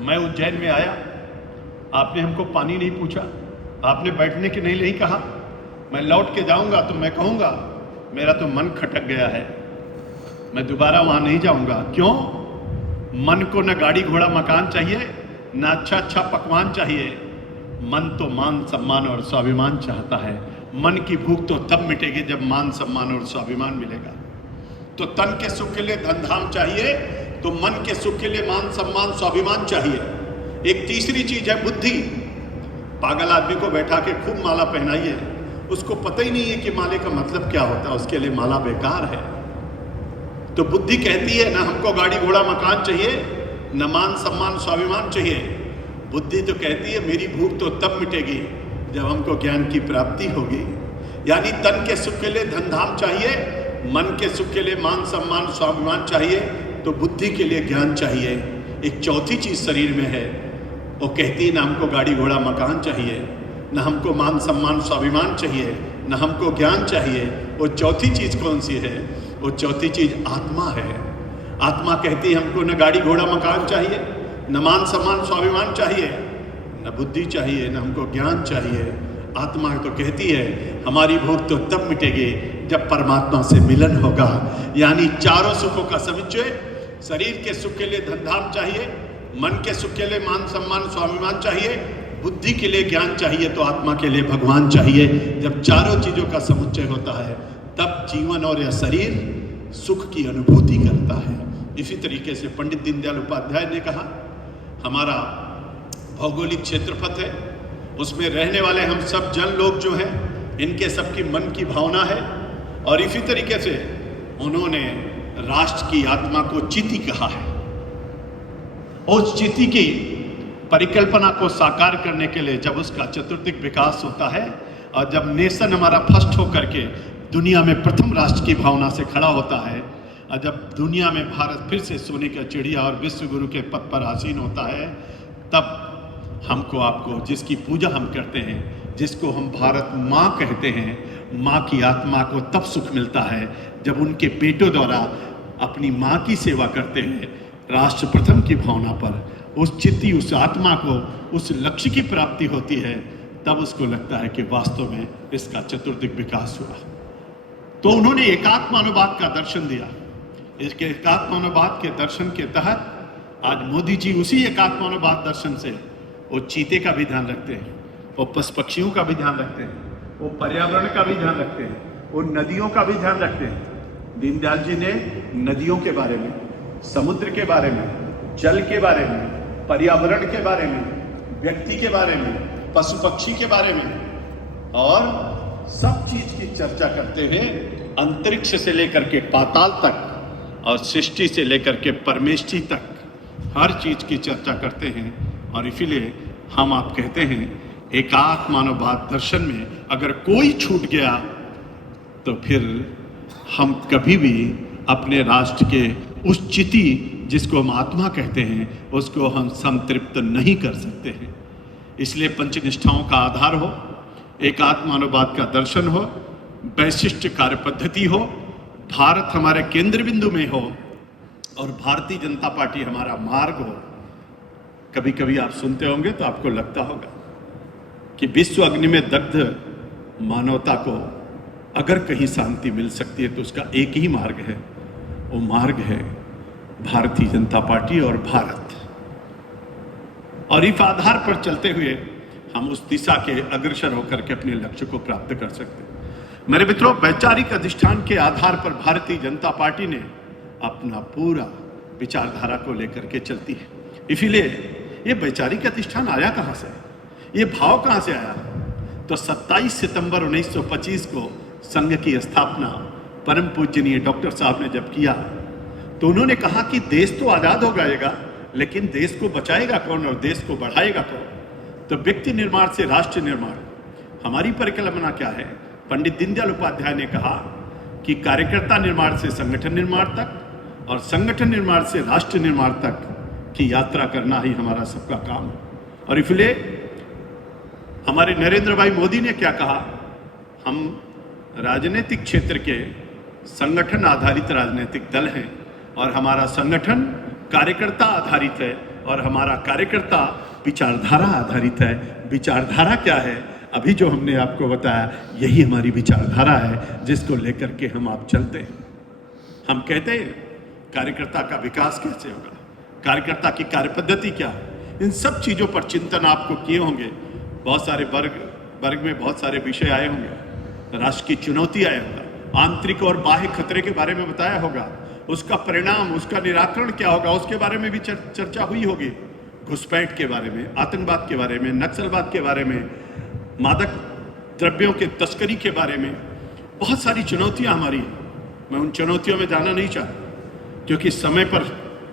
मैं उज्जैन में आया, आपने हमको पानी नहीं पूछा, आपने बैठने के नहीं कहा। मैं लौट के जाऊंगा तो मैं कहूंगा मेरा तो मन खटक गया है, मैं दोबारा वहां नहीं जाऊंगा। क्यों? मन को न गाड़ी घोड़ा मकान चाहिए, न अच्छा पकवान चाहिए। मन तो मान सम्मान और स्वाभिमान चाहता है। मन की भूख तो तब मिटेगी जब मान सम्मान और स्वाभिमान मिलेगा। तो तन के सुख के लिए धन धाम चाहिए, तो मन के सुख के लिए मान सम्मान स्वाभिमान चाहिए। एक तीसरी चीज है बुद्धि। पागल आदमी को बैठा के खूब माला पहनाइए, उसको पता ही नहीं है कि माले का मतलब क्या होता है, उसके लिए माला बेकार है। तो बुद्धि कहती है ना हमको गाड़ी घोड़ा मकान चाहिए, न मान सम्मान स्वाभिमान चाहिए। बुद्धि तो कहती है मेरी भूख तो तब मिटेगी जब हमको ज्ञान की प्राप्ति होगी। यानी तन के सुख के लिए धन धाम चाहिए, मन के सुख के लिए मान सम्मान स्वाभिमान चाहिए, तो बुद्धि के लिए ज्ञान चाहिए। एक चौथी चीज शरीर में है, वो कहती है ना हमको गाड़ी घोड़ा मकान चाहिए, न हमको मान सम्मान स्वाभिमान चाहिए, न हमको ज्ञान चाहिए। वो चौथी चीज कौन सी है? वो चौथी चीज आत्मा है। आत्मा कहती है हमको न गाड़ी घोड़ा मकान चाहिए, न मान सम्मान स्वाभिमान चाहिए, न बुद्धि चाहिए, न हमको ज्ञान चाहिए। आत्मा तो कहती है हमारी भूख तो तब मिटेगी जब परमात्मा से मिलन होगा। यानी चारों सुखों का समुच्चय, शरीर के सुख के लिए धन धाम चाहिए, मन के सुख के लिए मान सम्मान स्वाभिमान चाहिए, बुद्धि के लिए ज्ञान चाहिए, तो आत्मा के लिए भगवान चाहिए। जब चारों चीजों का समुच्चय होता है तब जीवन और यह शरीर सुख की अनुभूति करता है। इसी तरीके से पंडित दीनदयाल उपाध्याय ने कहा हमारा भौगोलिक क्षेत्रफल है, उसमें रहने वाले हम सब जन लोग जो हैं, इनके सबकी मन की भावना है। और इसी तरीके से उन्होंने राष्ट्र की आत्मा को चिति कहा है। उस चिति की परिकल्पना को साकार करने के लिए जब उसका चतुर्दिक विकास होता है और जब नेशन हमारा फर्स्ट होकर के दुनिया में प्रथम राष्ट्र की भावना से खड़ा होता है, और जब दुनिया में भारत फिर से सोने का चिड़िया और विश्व गुरु के पद पर आसीन होता है, तब हमको आपको जिसकी पूजा हम करते हैं, जिसको हम भारत माँ कहते हैं, माँ की आत्मा को तब सुख मिलता है जब उनके बेटों द्वारा अपनी माँ की सेवा करते हुए राष्ट्र प्रथम की भावना पर उस चित्ती, उस आत्मा को उस लक्ष्य की प्राप्ति होती है। तब उसको लगता है कि वास्तव में इसका चतुर्दिक विकास हुआ। तो उन्होंने एकात्मानुवाद का दर्शन दिया। इसके एकात्मानुवाद के दर्शन के तहत आज मोदी जी उसी एकात्मानुवाद दर्शन से वो चीते का भी ध्यान रखते हैं, वो पशु पक्षियों का भी ध्यान रखते हैं, वो पर्यावरण का भी ध्यान रखते हैं, वो नदियों का भी ध्यान रखते हैं। दीनदयाल जी ने नदियों के बारे में, समुद्र के बारे में, जल के बारे में, पर्यावरण के बारे में, व्यक्ति के बारे में, पशु पक्षी के बारे में और सब चीज की चर्चा करते हुए अंतरिक्ष से लेकर के पाताल तक और सृष्टि से लेकर के परमेष्टि तक हर चीज की चर्चा करते हैं। और इसीलिए हम आप कहते हैं एकात्मानुवाद दर्शन में अगर कोई छूट गया तो फिर हम कभी भी अपने राष्ट्र के उस चिति जिसको हम आत्मा कहते हैं उसको हम संतृप्त नहीं कर सकते हैं। इसलिए पंचनिष्ठाओं का आधार हो, एकात्मानुवाद का दर्शन हो, वैशिष्ट कार्य पद्धति हो, भारत हमारे केंद्र बिंदु में हो और भारतीय जनता पार्टी हमारा मार्ग हो। कभी कभी आप सुनते होंगे तो आपको लगता होगा कि विश्व अग्नि में दग्ध मानवता को अगर कहीं शांति मिल सकती है तो उसका एक ही मार्ग है, वो मार्ग है भारतीय जनता पार्टी और भारत। और इस आधार पर चलते हुए हम उस दिशा के अग्रसर होकर के अपने लक्ष्य को प्राप्त कर सकते हैं। मेरे मित्रों, वैचारिक अधिष्ठान के आधार पर भारतीय जनता पार्टी ने अपना पूरा विचारधारा को लेकर के चलती है। इसीलिए ये वैचारिक अधिष्ठान आया कहाँ से, ये भाव कहाँ से आया? तो 27 सितंबर 1925 को संघ की स्थापना परम पूजनीय डॉक्टर साहब ने जब किया तो उन्होंने कहा कि देश तो आजाद हो जाएगा, लेकिन देश को बचाएगा कौन और देश को बढ़ाएगा कौन? तो व्यक्ति निर्माण से राष्ट्र निर्माण, हमारी परिकल्पना क्या है? पंडित दीनदयाल उपाध्याय ने कहा कि कार्यकर्ता निर्माण से संगठन निर्माण तक और संगठन निर्माण से राष्ट्र निर्माण तक की यात्रा करना ही हमारा सबका काम है। और इसलिए हमारे नरेंद्र भाई मोदी ने क्या कहा, हम राजनीतिक क्षेत्र के संगठन आधारित राजनीतिक दल हैं और हमारा संगठन कार्यकर्ता आधारित है और हमारा कार्यकर्ता विचारधारा आधारित है। विचारधारा क्या है? अभी जो हमने आपको बताया, यही हमारी विचारधारा है जिसको लेकर के हम आप चलते हैं। हम कहते हैं कार्यकर्ता का विकास कैसे होगा, कार्यकर्ता की कार्यपद्धति क्या है, इन सब चीज़ों पर चिंतन आपको किए होंगे। बहुत सारे वर्ग में बहुत सारे विषय आए होंगे, राष्ट्र की चुनौती आया होगा, आंतरिक और बाह्य खतरे के बारे में बताया होगा, उसका परिणाम, उसका निराकरण क्या होगा, उसके बारे में भी चर्चा हुई होगी। घुसपैठ के बारे में, आतंकवाद के बारे में, नक्सलवाद के बारे में, मादक द्रव्यों के तस्करी के बारे में बहुत सारी चुनौतियां हमारी। मैं उन चुनौतियों में जाना नहीं चाहता क्योंकि समय पर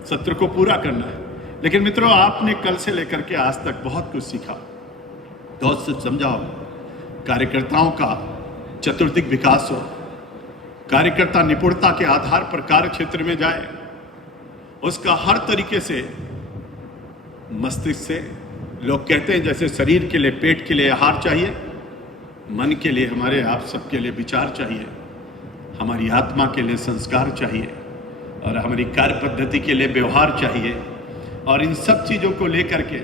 सत्र को पूरा करना है। लेकिन मित्रों, आपने कल से लेकर के आज तक बहुत कुछ सीखा, बहुत कुछ समझाओ। कार्यकर्ताओं का चतुर्दिक विकास हो, कार्यकर्ता निपुणता के आधार पर कार्य क्षेत्र में जाए, उसका हर तरीके से मस्तिष्क से, लोग कहते हैं जैसे शरीर के लिए, पेट के लिए आहार चाहिए, मन के लिए, हमारे आप सबके लिए विचार चाहिए, हमारी आत्मा के लिए संस्कार चाहिए, और हमारी कार्य पद्धति के लिए व्यवहार चाहिए। और इन सब चीज़ों को लेकर के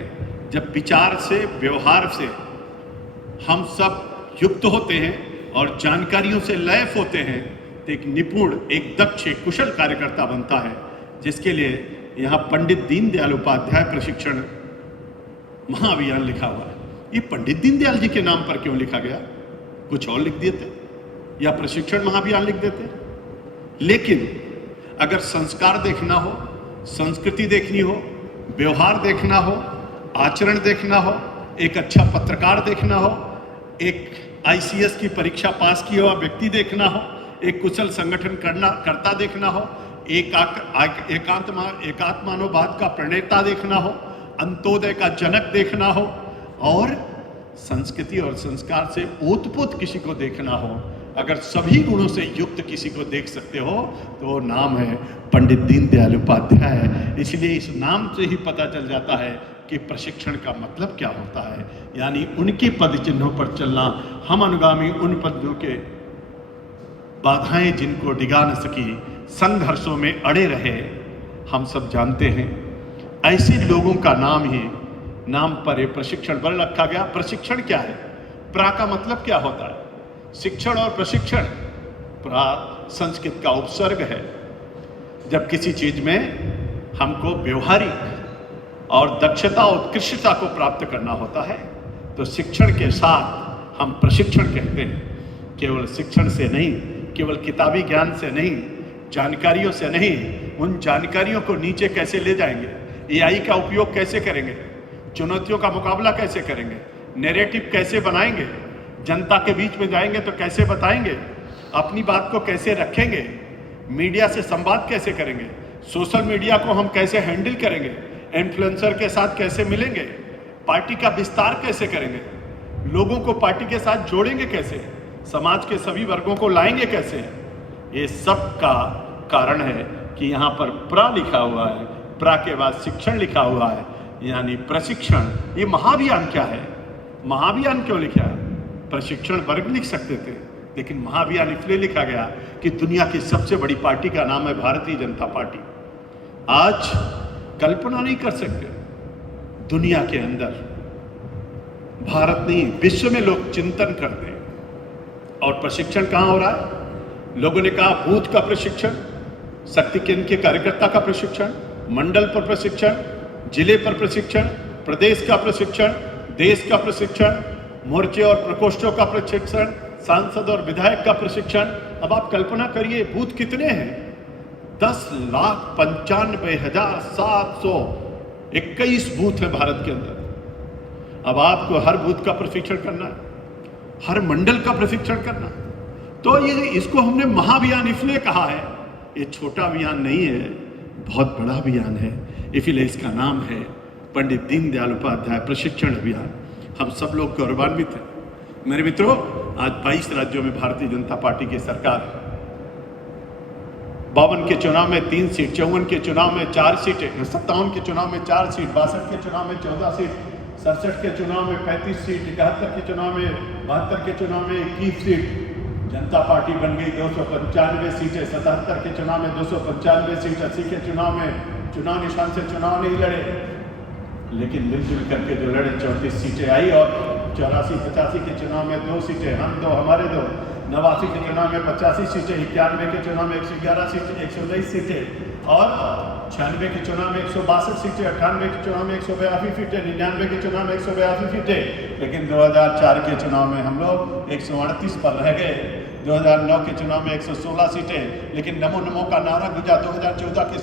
जब विचार से, व्यवहार से हम सब युक्त होते हैं और जानकारियों से लैस होते हैं, तो एक निपुण, एक दक्ष, एक कुशल कार्यकर्ता बनता है, जिसके लिए यहाँ पंडित दीनदयाल उपाध्याय प्रशिक्षण महाअभियान लिखा हुआ है। ये पंडित दीनदयाल जी के नाम पर क्यों लिखा गया? कुछ और लिख देते या प्रशिक्षण महाअभियान लिख देते। लेकिन अगर संस्कार देखना हो, संस्कृति देखनी हो, व्यवहार देखना हो, आचरण देखना हो, एक अच्छा पत्रकार देखना हो, एक ICS की परीक्षा पास किया हुआ व्यक्ति देखना हो, एक कुशल संगठन करता देखना हो, एकात्मानुवाद का प्रणेता देखना हो, अंत्योदय का जनक देखना हो, और संस्कृति और संस्कार से ओतप्रोत किसी को देखना हो, अगर सभी गुणों से युक्त किसी को देख सकते हो तो वो नाम है पंडित दीनदयाल उपाध्याय। इसलिए इस नाम से ही पता चल जाता है कि प्रशिक्षण का मतलब क्या होता है, यानी उनके पद चिन्हों पर चलना। हम अनुगामी उन पदों के बाधाएं जिनको डिगा न सकी, संघर्षों में अड़े रहे, हम सब जानते हैं। ऐसे लोगों का नाम पर एक प्रशिक्षण बल रखा गया। प्रशिक्षण क्या है? प्रा का मतलब क्या होता है? शिक्षण और प्रशिक्षण, प्रा संस्कृत का उपसर्ग है। जब किसी चीज में हमको व्यवहारिक और दक्षता, उत्कृष्टता को प्राप्त करना होता है तो शिक्षण के साथ हम प्रशिक्षण कहते हैं। केवल शिक्षण से नहीं, केवल किताबी ज्ञान से नहीं, जानकारियों से नहीं, उन जानकारियों को नीचे कैसे ले जाएंगे, AI का उपयोग कैसे करेंगे, चुनौतियों का मुकाबला कैसे करेंगे, नैरेटिव कैसे बनाएंगे, जनता के बीच में जाएंगे तो कैसे बताएंगे, अपनी बात को कैसे रखेंगे, मीडिया से संवाद कैसे करेंगे, सोशल मीडिया को हम कैसे हैंडल करेंगे, इन्फ्लुएंसर के साथ कैसे मिलेंगे, पार्टी का विस्तार कैसे करेंगे, लोगों को पार्टी के साथ जोड़ेंगे कैसे, समाज के सभी वर्गों को लाएंगे कैसे। ये सब का कारण है कि यहाँ पर प्रा लिखा हुआ है, प्रा के बाद शिक्षण लिखा हुआ है, यानी प्रशिक्षण। ये महाअभियान क्या है? महाअभियान क्यों लिखा है? प्रशिक्षण वर्ग लिख सकते थे, लेकिन महाअभियान इसलिए लिखा गया कि दुनिया की सबसे बड़ी पार्टी का नाम है भारतीय जनता पार्टी। आज कल्पना नहीं कर सकते, दुनिया के अंदर, भारत नहीं विश्व में लोग चिंतन करते हैं। और प्रशिक्षण कहाँ हो रहा है? लोगों ने कहा बूथ का प्रशिक्षण, शक्ति केंद्र के कार्यकर्ता का प्रशिक्षण, मंडल पर प्रशिक्षण, जिले पर प्रशिक्षण, प्रदेश का प्रशिक्षण, देश का प्रशिक्षण, मोर्चे और प्रकोष्ठों का प्रशिक्षण, सांसद और विधायक का प्रशिक्षण। अब आप कल्पना करिए बूथ कितने हैं? 10,95,721 बूथ है भारत के अंदर। अब आपको हर बूथ का प्रशिक्षण करना है, हर मंडल का प्रशिक्षण करना। तो ये इसको हमने महाअभियान इसलिए कहा है, ये छोटा अभियान नहीं है, बहुत बड़ा अभियान है। इसलिए इसका नाम है पंडित दीनदयाल उपाध्याय प्रशिक्षण अभियान। हम सब लोग गौरवान्वित हैं। मेरे मित्रों, आज 22 राज्यों में भारतीय जनता पार्टी की सरकार, 52 के चुनाव में 3 सीट, 54 के चुनाव में 4 सीटें, 57 के चुनाव में 4 सीट, 62 के चुनाव में 14 सीट, 67 के चुनाव में 35 सीट, 71 के चुनाव में 72 के चुनाव में 21 सीट। जनता पार्टी बन गई 295 सीटें, 77 के चुनाव में 295 सीट, 80 के चुनाव में चुनाव निशान से चुनाव नहीं लड़े, लेकिन मिलजुल करके जो लड़े 34 सीटें आई और 84-85 के चुनाव में 2 सीटें हम 2 हमारे 2, 89 के चुनाव में 85 सीटें, 91 के चुनाव में 111 सीटें, 119 सीटें और 96 के चुनाव में 162 सीटें, 98 के चुनाव में 182 सीटें, 99 के चुनाव में 182 सीटें। लेकिन 2004 के चुनाव में हम लोग 138 पर रह गए। 2009 के चुनाव में 116 सीटें, लेकिन नमो नमो का नारा गुजा। 2014 के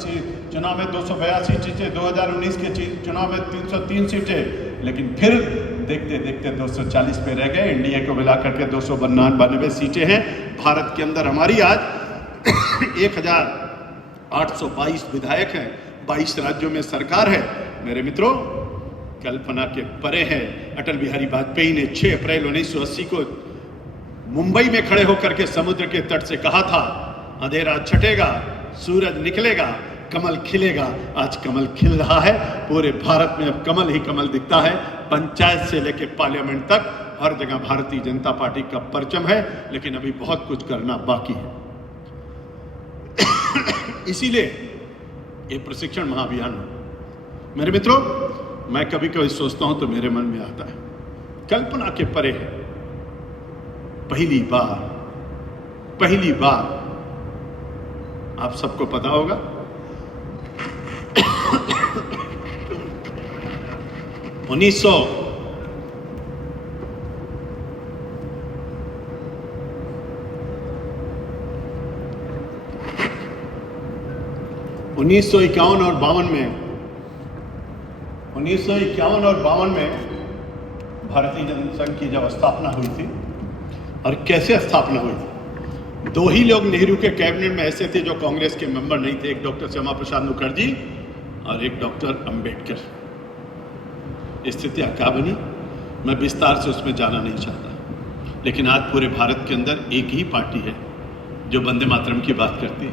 चुनाव में 282 सीटें, 2019 के चुनाव में 303 सीटें, लेकिन फिर देखते देखते 240 पे रह गए। एनडीए को मिला करके 292 सीटें हैं। भारत के अंदर हमारी आज 1822 विधायक हैं, 22 राज्यों में सरकार है। मेरे मित्रों, कल्पना के परे है। अटल बिहारी वाजपेयी ने 6 अप्रैल 1980 को मुंबई में खड़े होकर के समुद्र के तट से कहा था, अंधेरा छटेगा, सूरज निकलेगा, कमल खिलेगा। आज कमल खिल रहा है। पूरे भारत में अब कमल ही कमल दिखता है। पंचायत से लेकर पार्लियामेंट तक हर जगह भारतीय जनता पार्टी का परचम है, लेकिन अभी बहुत कुछ करना बाकी है। इसीलिए ये प्रशिक्षण महाअभियान, मेरे मित्रों, मैं कभी कभी सोचता हूं तो मेरे मन में आता है, कल्पना के परे है। पहली बार आप सबको पता होगा 1951 और 52 में 1951 और 52 में भारतीय जनसंघ की जब स्थापना हुई थी, और कैसे स्थापना हुई थी, 2 ही लोग नेहरू के कैबिनेट में ऐसे थे जो कांग्रेस के मेंबर नहीं थे, एक डॉक्टर श्यामा प्रसाद मुखर्जी और एक डॉक्टर अंबेडकर। स्थितियां क्या बनी, मैं विस्तार से उसमें जाना नहीं चाहता, लेकिन आज पूरे भारत के अंदर एक ही पार्टी है जो वंदे मातरम की बात करती है,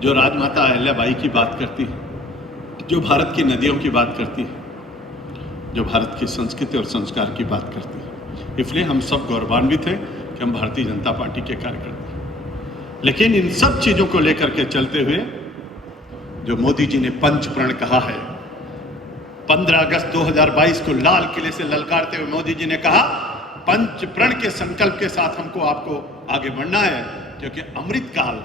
जो राजमाता अहिल्याबाई की बात करती है, जो भारत की नदियों की बात करती है, जो भारत की संस्कृति और संस्कार की बात करती है। इसलिए हम सब गौरवान्वित हैं कि हम भारतीय जनता पार्टी के कार्यकर्ता हैं। लेकिन इन सब चीजों को लेकर के चलते हुए जो मोदी जी ने पंच प्रण कहा है, 15 अगस्त 2022 को लाल किले से ललकारते हुए मोदी जी ने कहा, पंच प्रण के संकल्प के साथ हमको आपको आगे बढ़ना है, क्योंकि अमृत काल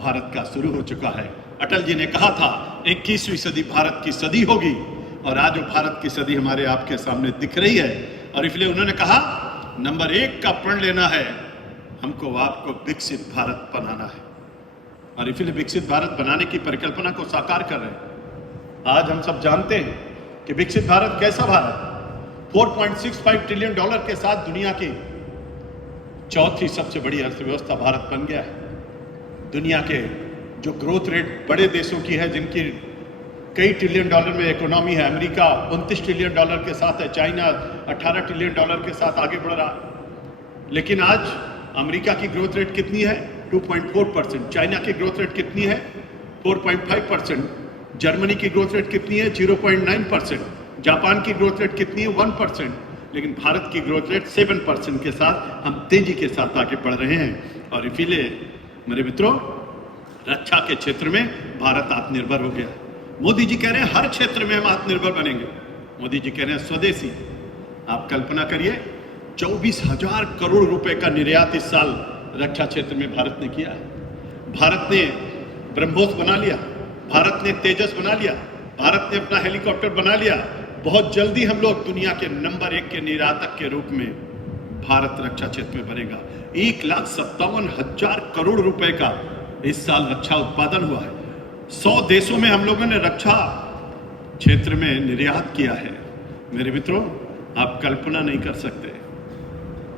भारत का शुरू हो चुका है। अटल जी ने कहा था 21वीं सदी भारत की सदी होगी, और आज वो भारत की सदी हमारे आपके सामने दिख रही है। और इसलिए उन्होंने कहा, नंबर 1 का प्रण लेना है, हमको आपको विकसित भारत बनाना है, और इसलिए विकसित भारत बनाने की परिकल्पना को साकार कर रहे हैं। आज हम सब जानते हैं कि विकसित भारत कैसा भारत, $4.65 ट्रिलियन के साथ दुनिया की 4थी सबसे बड़ी अर्थव्यवस्था भारत बन गया है। दुनिया के जो ग्रोथ रेट बड़े देशों की है, जिनकी कई ट्रिलियन डॉलर में इकोनॉमी है, अमेरिका 29 ट्रिलियन डॉलर के साथ है, चाइना 18 ट्रिलियन डॉलर के साथ आगे बढ़ रहा है। लेकिन आज अमेरिका की ग्रोथ रेट कितनी है? 2.4%। चाइना की ग्रोथ रेट कितनी है? 4.5%। जर्मनी की ग्रोथ रेट कितनी है? 0.9%। जापान की ग्रोथ रेट कितनी है? 1%। लेकिन भारत की ग्रोथ रेट 7% के साथ हम तेजी के साथ आगे बढ़ रहे हैं। और इसीलिए मेरे मित्रों, रक्षा के क्षेत्र में भारत आत्मनिर्भर हो गया। मोदी जी कह रहे हैं हर क्षेत्र में हम आत्मनिर्भर बनेंगे। मोदी जी कह रहे हैं स्वदेशी। आप कल्पना करिए, 24,000 करोड़ रुपए का निर्यात इस साल रक्षा क्षेत्र में भारत ने किया है। भारत ने ब्रह्मोस बना लिया, भारत ने तेजस बना लिया, भारत ने अपना हेलीकॉप्टर बना लिया। बहुत जल्दी हम लोग दुनिया के नंबर 1 के निर्यातक के रूप में भारत रक्षा क्षेत्र में बनेगा। 1,57,000 करोड़ रुपए का इस साल रक्षा उत्पादन हुआ है। 100 देशों में हम लोगों ने रक्षा क्षेत्र में निर्यात किया है। मेरे मित्रों, आप कल्पना नहीं कर सकते,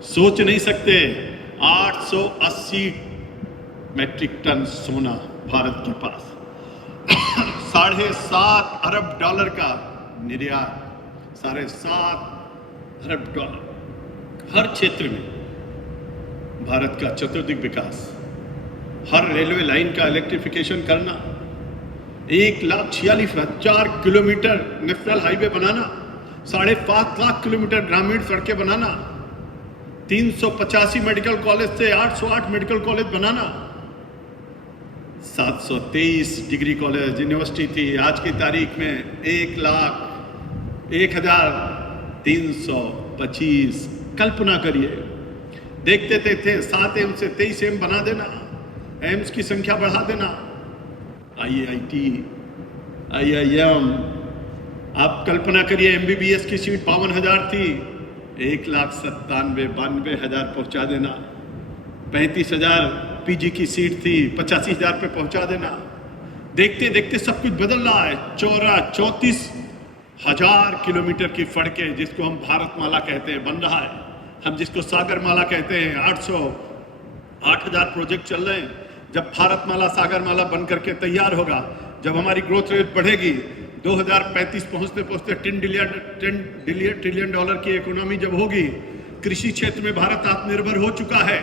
सोच नहीं सकते, 880 मैट्रिक टन सोना भारत के पास, $7.5 अरब का निर्यात, $7.5 अरब। हर क्षेत्र में भारत का चतुर्दिक विकास, हर रेलवे लाइन का इलेक्ट्रिफिकेशन करना, 1,46,000 किलोमीटर नेशनल हाईवे बनाना, 5.5 लाख किलोमीटर ग्रामीण सड़कें बनाना, 385 मेडिकल कॉलेज से 808 मेडिकल कॉलेज बनाना, 723 डिग्री कॉलेज यूनिवर्सिटी थी, आज की तारीख में 1325, कल्पना करिए। देखते देखते 7 एम्स से 23 एम्स बना देना, एम्स की संख्या बढ़ा देना, IIT, IIM। आप कल्पना करिए, MBBS की सीट 52,000 थी, 1,97,92,000 पहुंचा देना। 35,000 PG की सीट थी, 85,000 पे पहुंचा देना। देखते देखते सब कुछ बदल रहा है। 34,000 किलोमीटर की सड़कें, जिसको हम भारतमाला कहते हैं, बन रहा है। हम जिसको सागरमाला कहते हैं, 8,000 प्रोजेक्ट चल रहे हैं। जब भारतमाला सागरमाला बन करके तैयार होगा, जब हमारी ग्रोथ रेट बढ़ेगी, 2035 पहुंचते पहुंचते $10 ट्रिलियन की इकोनॉमी जब होगी, कृषि क्षेत्र में भारत आत्मनिर्भर हो चुका है,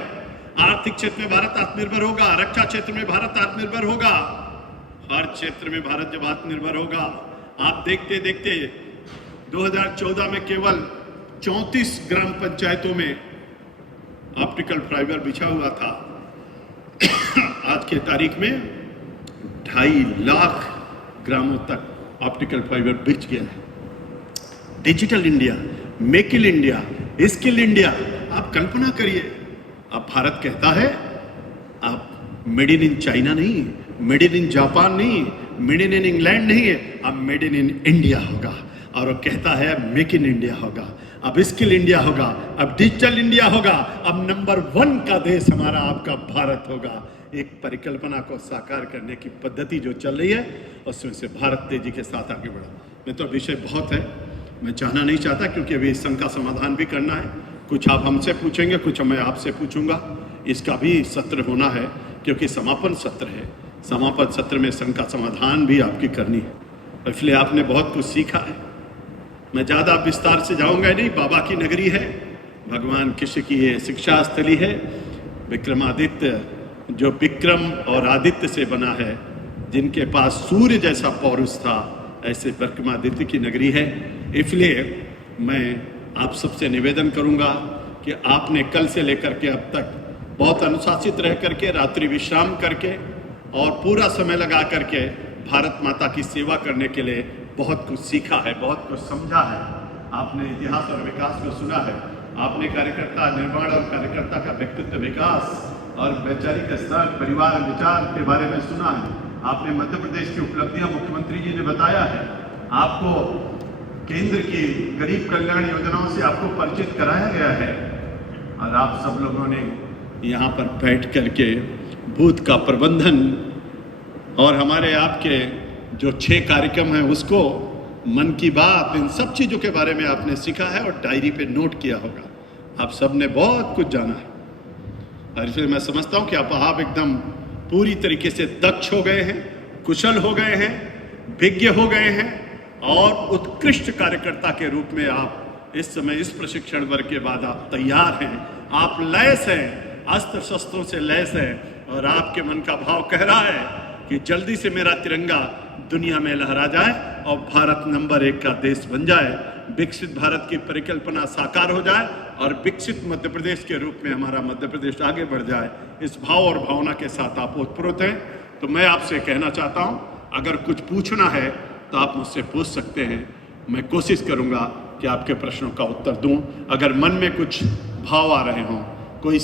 आर्थिक क्षेत्र में भारत आत्मनिर्भर होगा, रक्षा क्षेत्र में भारत आत्मनिर्भर होगा, हर क्षेत्र में भारत जब आत्मनिर्भर होगा। आप देखते देखते 2014 में केवल 34 ग्राम पंचायतों में ऑप्टिकल फाइबर बिछा हुआ था। आज के तारीख में 2.5 लाख ग्रामों तक ऑप्टिकल फाइबर बिछ गया है। Digital India, make in India, skill India. आप कल्पना करिए, अब भारत कहता है आप मेड इन चाइना नहीं, मेड इन जापान नहीं, मेड इन इंग्लैंड नहीं है, अब मेड इन इंडिया होगा। और वो कहता है मेक इन इंडिया होगा, अब स्किल इंडिया होगा, अब डिजिटल इंडिया होगा, अब नंबर 1 का देश हमारा आपका भारत होगा। एक परिकल्पना को साकार करने की पद्धति जो चल रही है, उसमें से भारत तेजी के साथ आगे बढ़ा। मैं तो विषय बहुत है, मैं चाहना नहीं चाहता, क्योंकि अभी इस संघ का समाधान भी करना है। कुछ आप हमसे पूछेंगे, कुछ मैं आपसे पूछूंगा। इसका भी सत्र होना है, क्योंकि समापन सत्र है। समापन सत्र में संघ का समाधान भी आपकी करनी है, इसलिए आपने बहुत कुछ सीखा है। मैं ज़्यादा विस्तार से जाऊंगा नहीं। बाबा की नगरी है, भगवान कृष्ण की ये शिक्षा स्थली है। विक्रमादित्य, जो विक्रम और आदित्य से बना है, जिनके पास सूर्य जैसा पौरुष था, ऐसे विक्रमादित्य की नगरी है। इसलिए मैं आप सबसे निवेदन करूंगा कि आपने कल से लेकर के अब तक बहुत अनुशासित रह करके, रात्रि विश्राम करके और पूरा समय लगा करके भारत माता की सेवा करने के लिए बहुत कुछ सीखा है, बहुत कुछ समझा है। आपने इतिहास और विकास को सुना है, आपने कार्यकर्ता निर्माण और कार्यकर्ता का व्यक्तित्व विकास और वैचारिक स्तर, परिवार विचार के बारे में सुना है। आपने मध्य प्रदेश की उपलब्धियां मुख्यमंत्री जी ने बताया है। आपको केंद्र की गरीब कल्याण योजनाओं से आपको परिचित कराया गया है, और आप सब लोगों ने यहाँ पर बैठ करके बूथ का प्रबंधन और हमारे आपके जो 6 कार्यक्रम हैं उसको, मन की बात, इन सब चीज़ों के बारे में आपने सीखा है और डायरी पे नोट किया होगा। आप सब ने बहुत कुछ जाना है, और इसलिए मैं समझता हूँ कि आप एकदम पूरी तरीके से दक्ष हो गए हैं, कुशल हो गए हैं, विज्ञ हो गए हैं, और उत्कृष्ट कार्यकर्ता के रूप में आप इस समय इस प्रशिक्षण वर्ग के बाद आप तैयार हैं। आप लैस हैं, अस्त्र शस्त्रों से लैस हैं, और आपके मन का भाव कह रहा है कि जल्दी से मेरा तिरंगा दुनिया में लहरा जाए और भारत नंबर 1 का देश बन जाए, विकसित भारत की परिकल्पना साकार हो जाए, और विकसित मध्य प्रदेश के रूप में हमारा मध्य प्रदेश आगे बढ़ जाए। इस भाव और भावना के साथ आप ओतप्रोत हैं। तो मैं आपसे कहना चाहता हूं, अगर कुछ पूछना है तो आप मुझसे पूछ सकते हैं। मैं कोशिश करूंगा कि आपके प्रश्नों का उत्तर दूं। अगर मन में कुछ भाव आ रहे हों, कोई